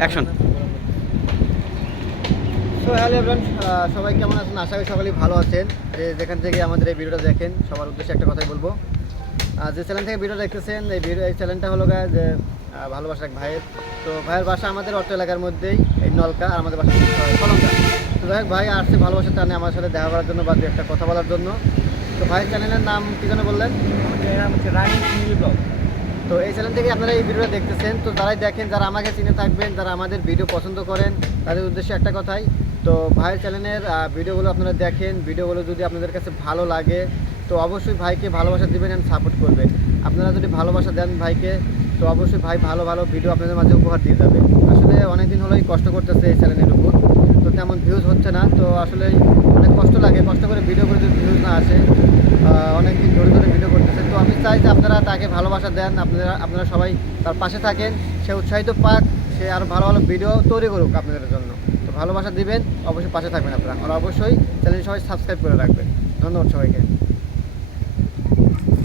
Action so hello everyone সবাই কেমন আছেন? আশা করি সকলেই ভালো আছেন। যে যেখান থেকে আমাদের এই ভিডিওটা দেখেন সবার উদ্দেশ্যে একটা কথাই বলব। যে চ্যানেল থেকে ভিডিও দেখতেছেন এই ভিডিও এই চ্যানেলটা হলো গা যে ভালোবাসা এক ভাইয়ের। তো ভাইয়ের বাসা আমাদের অর্থ এলাকার মধ্যেই এই নলকা আর আমাদের বাসা কলঙ্কা। তো যাই হোক ভাই আসছে ভালোবাসার টানে আমার সাথে দেখা করার জন্য বা একটা কথা বলার জন্য। তো ভাইয়ের চ্যানেলের নাম কী যেন বললেন? তো এই চ্যানেল থেকে আপনারা এই ভিডিওটা দেখতেছেন। তো যারাই দেখেন, যারা আমাকে চিনে থাকবেন, যারা আমাদের ভিডিও পছন্দ করেন, তাদের উদ্দেশ্যে একটা কথাই। তো ভাইয়ের চ্যানেলের ভিডিওগুলো আপনারা দেখেন। ভিডিওগুলো যদি আপনাদের কাছে ভালো লাগে, তো অবশ্যই ভাইকে ভালোবাসা দেবেন অ্যান্ড সাপোর্ট করবেন। আপনারা যদি ভালোবাসা দেন ভাইকে, তো অবশ্যই ভাই ভালো ভালো ভিডিও আপনাদের মাঝে উপহার দিয়ে যাবে। আসলে অনেক দিন হলোই কষ্ট করতেছে এই চ্যানেলের উপর। তো তেমন ভিউজ হচ্ছে না। তো আসলে অনেক কষ্ট লাগে। কষ্ট করে ভিডিও করে যদি ভিউজ না আসে। অনেক দিন ধরে ধরে ভিডিও করতেছে তো আমি চাই যে আপনারা তাকে ভালোবাসা দেন, আপনারা আপনারা সবাই তার পাশে থাকেন। সে উৎসাহিত পাক, সে আরও ভালো ভালো ভিডিও তৈরি করুক আপনাদের জন্য। তো ভালোবাসা দিবেন, অবশ্যই পাশে থাকবেন আপনারা। আর অবশ্যই চ্যানেল সবাই সাবস্ক্রাইব করে রাখবেন। ধন্যবাদ সবাইকে।